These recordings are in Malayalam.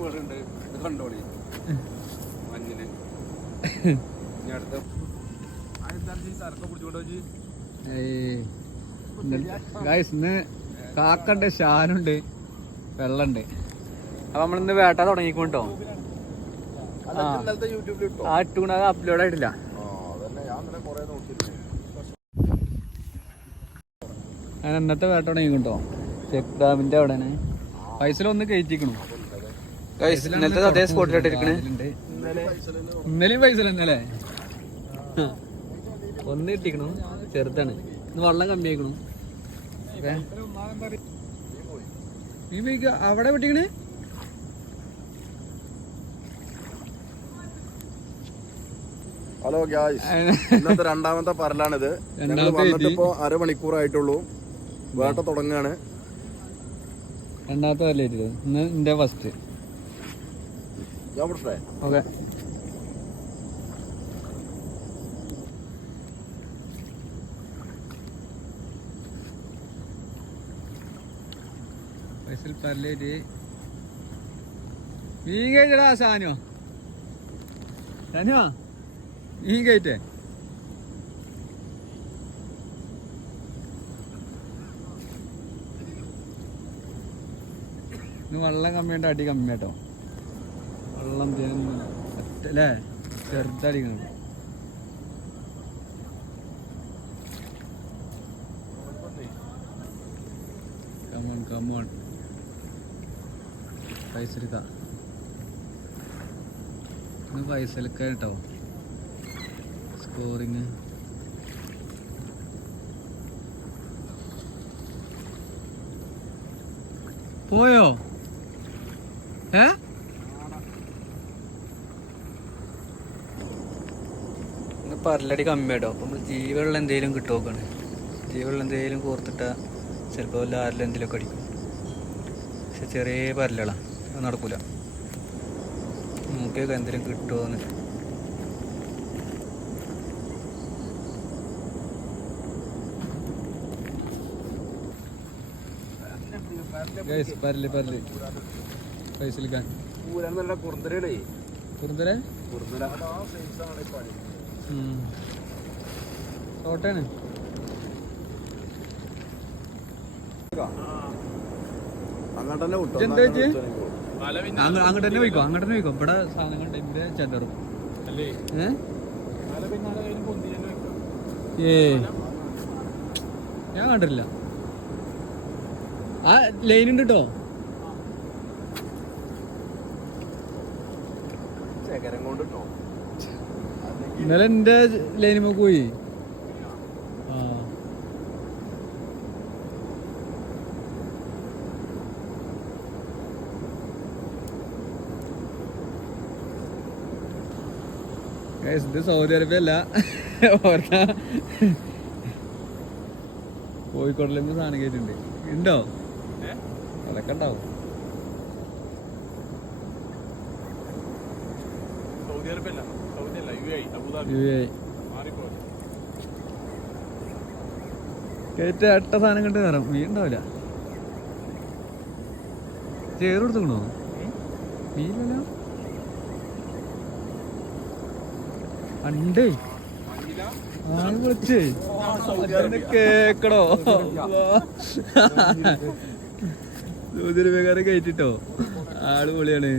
വീടുണ്ട് ഇത് കണ്ടോളി. ഇനി അടുത്ത. ഇന്ന് കാക്കണ്ട് ഷാനുണ്ട് വെള്ളണ്ട്. അപ്പൊ നമ്മളിന്ന് വേട്ട ഇട്ടോ? ആ ഇട്ടുകൊണ്ട് അത് അപ്ലോഡ് ആയിട്ടില്ല. ഞാൻ എന്നത്തെ ഇന്നത്തെ വേട്ട തുടങ്ങിക്കോട്ടോ ചെക്ക് ഡാമിന്റെ അവിടെ പൈസ ഒന്ന് കയറ്റിക്കണു? ഇന്നലത്തെ അതേ ഇട്ടിരിക്കണേ ഇന്നലെയും പൈസ ഇന്നലെ ഒന്ന് കിട്ടിക്കണു ചെറുതാണ്. ഇന്ന് വെള്ളം കമ്മിയായിക്കണു. പോയിക്ക അവിടെ വിട്ടിക്കണേ? ഹലോ ഗ്യാസ് ഇന്നത്തെ രണ്ടാമത്തെ പരലാണിത്. ഞങ്ങൾ വന്നിട്ട് ഇപ്പോ അരമണിക്കൂറായിട്ടുള്ളൂ. വേട്ട തുടങ്ങാണ്. രണ്ടാമത്തെ വരലേറ്റ് ഇന്ന് എന്റെ ഫസ്റ്റ് ഞാൻ വിടട്ടെ ഓക്കെ വയസ്സിൽ പരലേറ്റ് മീൻ കഴിച്ചടാ സാനോ. സാനോ മീൻ കഴിച്ചേ. ഇന്ന് വെള്ളം കമ്മിയായിട്ട് അടി കമ്മിയാട്ടോ. വെള്ളം അല്ലേ? ചെറുതടിക്കണം കമോൺ കമോൺ പൈസ എടുക്കാം ഇന്ന് പൈസ എടുക്കാൻ കേട്ടോ സ്കോറിങ് പോയോ? ഏ ഇന്ന് പരലടി കമ്മിയാട്ടോ. അപ്പം നമ്മൾ ജീവനുള്ള എന്തെങ്കിലും കിട്ടുമോക്കാണ് ജീവനുള്ള എന്തെങ്കിലും കോർത്തിട്ടാ ചിലപ്പോൾ വല്ല ആരിലും എന്തെങ്കിലുമൊക്കെ അടിക്കും. പക്ഷെ ചെറിയ പരലുകളാണ് അത് നടക്കൂല. നോക്കിയൊക്കെ എന്തെങ്കിലും കിട്ടുമോന്ന് പരൽ പരൽ. പൈസ കുറുന്തരേ? കുറുന്തരെ കുറുന്തര ഷോർട്ടാണ് അങ്ങോട്ട് തന്നെ പോയിക്കോ അങ്ങോട്ട് തന്നെ പോയിക്കോ ഇവിടെ സാധനങ്ങളുണ്ട് എന്റെ ചെല്ലറും ഏ? ഞാൻ കണ്ടിട്ടില്ല. ആ ലൈൻ ഉണ്ട് കേട്ടോ ശേഖരം കൊണ്ട് ഇട്ടോ ഇന്നലെ എന്റെ ലൈനിമ പോയി. ആ. ഇത് സൗദി അറേബ്യ അല്ല ഓർത്താ കോഴിക്കോടിലേക്ക് സാധനം കയറ്റുണ്ട് ഉണ്ടോ? അതൊക്കെ ഉണ്ടാവും. സൗദി അറേബ്യ അല്ല കയറ്റ അട്ട സാധനം കണ്ട് കയറാം. വീണ്ടാവില്ല ചേറ് കൊടുത്തുക്കണോ മീനല്ലോ അണ്ടേ. ആണ് വിളിച്ചേ. കേക്കടോ. സൗദി അറേബ്യക്കാരെ കയറ്റിട്ടോ. ആൾ പൊളിയാണ്.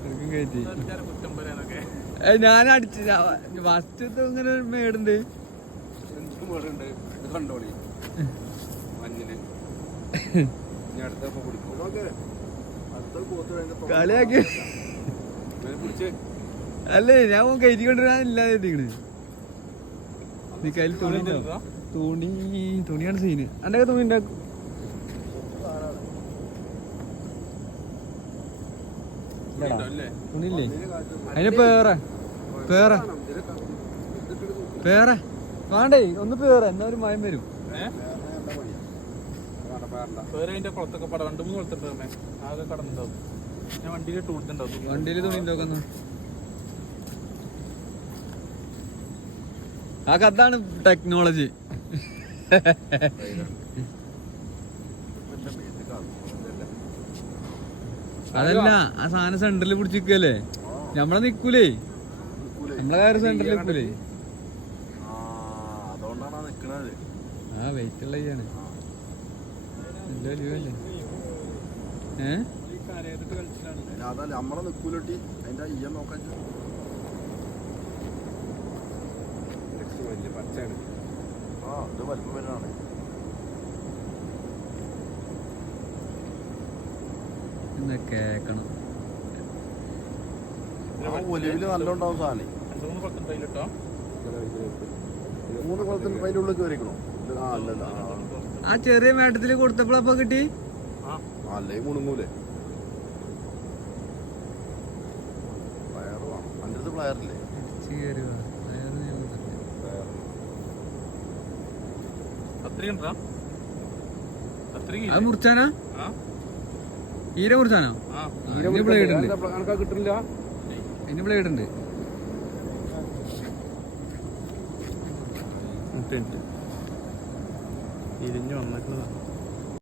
ശരിക്കും കയറ്റി. ഞാൻ അടിച്ചു ഫസ്റ്റ് ഇങ്ങനെ ഒരു മേടുണ്ട്. കണ്ടോളി. കളിയാക്കി. അല്ലേ ഞാൻ കയറ്റി കൊണ്ടുവരാൻ ഇല്ലാതെ നീ കയ്യിൽ തുണി ഉണ്ടോ? തുണി തുണിയാണ് സീന് എന്റെ തുണി ഉണ്ടാക്കും തുണിയില്ലേ? അതിന് പേറെ. പേറെ. പേറെ. വേണ്ടേ ഒന്ന് പേറെ എന്നാ ഒരു മയം വരും. വണ്ടിയിൽ തുണി ഉണ്ടാക്കുന്നു ആ അതാണ് ടെക്നോളജി അതല്ല ആ സാധനം സെന്ററിൽ പിടിച്ചിരിക്കല്ലേ? നമ്മളെ നിക്കൂലേ? നമ്മളെ കാര്യം സെന്ററിൽ നിക്കൂലേ? ആ അതുകൊണ്ടാണ് നിക്കണത്. ആ വെയിറ്റ് ഉള്ള ചെയ്യാണ് നല്ല വലിയല്ലേ ഏ ഈ കാര്യമായിട്ട് കളിച്ചിലാണ് അതിന് അതല്ല നമ്മളെ നിക്കൂലട്ടി അതിന്റെ അയ്യം നോക്കാൻ പച്ചയാണ്. ആ ഇത് വലിപ്പം വരുന്നതാണ്. എന്നാ കേക്കണം. ഒലിവിൽ നല്ല ഉണ്ടാവും സാധനം. മൂന്ന് കുളത്തിൽ ഉള്ളിൽ കയറിക്കണോ ആ അല്ലല്ല ആ. ചെറിയ മേട്ടത്തിൽ കൊടുത്തപ്പോഴപ്പോ കിട്ടി? അല്ലേ മുണുങ്ങൂലേ? പ്ലയർ വേണം. എന്റെ അടുത്ത് അത് മുറിച്ചാനാ? ഈര മുറിച്ചാനോ? ബ്ലേഡ് ഉണ്ട്. അതിന് ബ്ലേഡ് ഉണ്ട്. ഇരിഞ്ഞു വന്നിട്ടുള്ളതാണ്